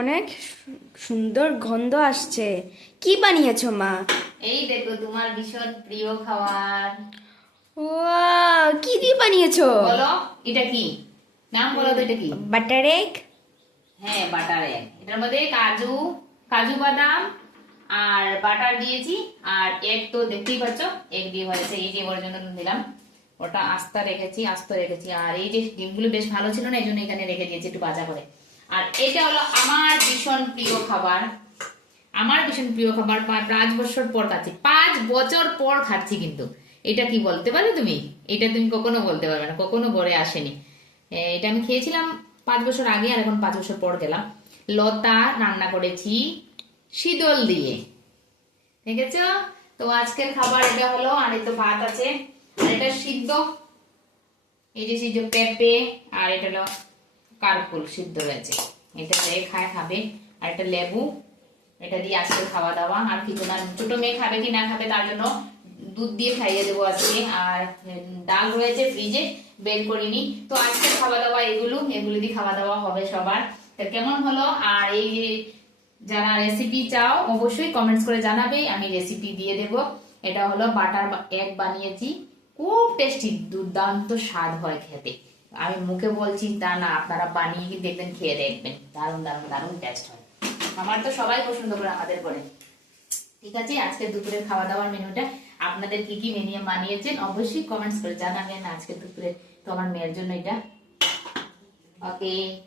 অনেক সুন্দর গন্ধ আসছে। কি বানিয়েছো মা? এই দেখো তোমার ভীষণ প্রিয় খাবার। ওয়াও, কি দিয়ে বানিয়েছো? বলো এটা কি নাম, বলো তো এটা কি? Butter egg. হ্যাঁ, বাটার এগ। এটার মধ্যে কাজু, কাজু বাদাম আর বাটার দিয়েছি। আর এগ তো দেখতেই পাচ্ছ, এগ দিয়ে হয়েছে। এই যে ওর জন্য দিলাম, ওটা আস্ত রেখেছি। আর এই যে ডিমগুলো বেশ ভালো ছিল না, এই জন্য এখানে রেখে দিয়েছি একটু ভাজা করে। আর এটা হলো আমার ভীষণ প্রিয় খাবার। আমার ভীষণ প্রিয় খাবার, 5 বছর পর খাচ্ছি। 5 বছর পর খাচ্ছি, কিন্তু এটা কি বলতে পারবে তুমি? এটা তুমি কখনো বলতে পারবে না, কখনো ঘরে আসেনি। এটা আমি খেয়েছিলাম 5 বছর আগে, আর এখন 5 বছর পর গেলাম। লতা রান্না করেছি শীতল দিয়ে, দেখেছো? তো আজকের খাবার এটা হলো। আর এই তো ভাত আছে, আর এটা সিদ্ধ, এই যে সিদ্ধ পেঁপে, আর এটা হলো কারকুল সিদ্ধ রয়েছে। এটা যে খাবে, আর এটা লেবু। এটা দিয়ে আজকে খাওয়া দাওয়া। আর কিছু না, ছোট মেয়ে খাবে কি না খাবে তার জন্য দুধ দিয়ে খাইয়ে দেবো আজকে। আর ডাল রয়েছে ফ্রিজে, বের করিনি। তো আজকে খাওয়া দাওয়া এগুলো দিয়ে খাওয়া দাওয়া হবে সবার। তা কেমন হলো? আর এই যে যারা রেসিপি চাও অবশ্যই কমেন্টস করে জানাবে, আমি রেসিপি দিয়ে দেব। এটা হলো বাটার এগ বানিয়েছি, খুব টেস্টি, দুর্দান্ত স্বাদ হয় খেতে। আমি মুখে বলছি তা না, আপনারা বানিয়ে কি দেখবেন, খেয়ে দেখবেন, দারুণ দারুণ দারুণ টেস্ট হয়। আমার তো সবাই পছন্দ করে আমাদের ঘরে। ঠিক আছে, আজকে দুপুরের খাওয়া দাওয়ার মেনুটা আপনাদের কি কি মেনু বানিয়েছেন অবশ্যই কমেন্টস করে জানাবেন। আজকে দুপুরে তো আমার মেয়ের জন্য এটা। ওকে।